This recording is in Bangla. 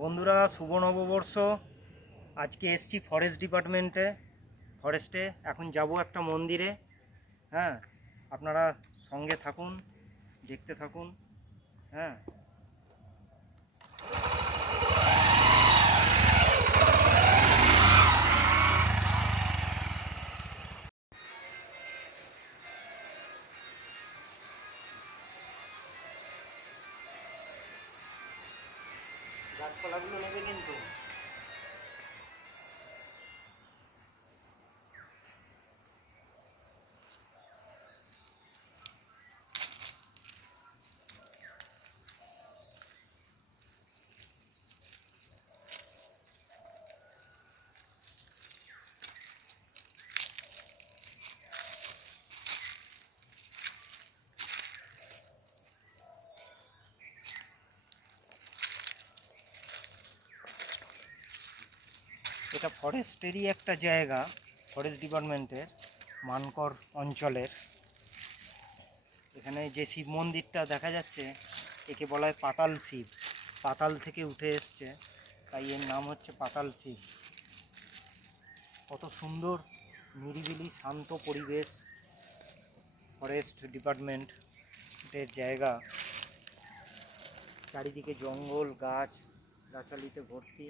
বন্ধুরা, শুভ নববর্ষ। আজকে এসছি ফরেস্টে এখন যাব একটা মন্দিরে। হ্যাঁ, আপনারা সঙ্গে থাকুন, দেখতে থাকুন। হ্যাঁ, গাছপালাগুলো নেবে কিন্তু। এটা ফরেস্টেরই একটা জায়গা, ফরেস্ট ডিপার্টমেন্টের মানকর অঞ্চলের। এখানে যে শিব মন্দিরটা দেখা যাচ্ছে, একে বলা হয় পাতাল শিব। পাতাল থেকে উঠে এসছে, তাই এর নাম হচ্ছে পাতাল শিব। কত সুন্দর নিরিবিলি শান্ত পরিবেশ, ফরেস্ট ডিপার্টমেন্টের জায়গা। চারিদিকে জঙ্গল, গাছ গাছালিতে ভর্তি।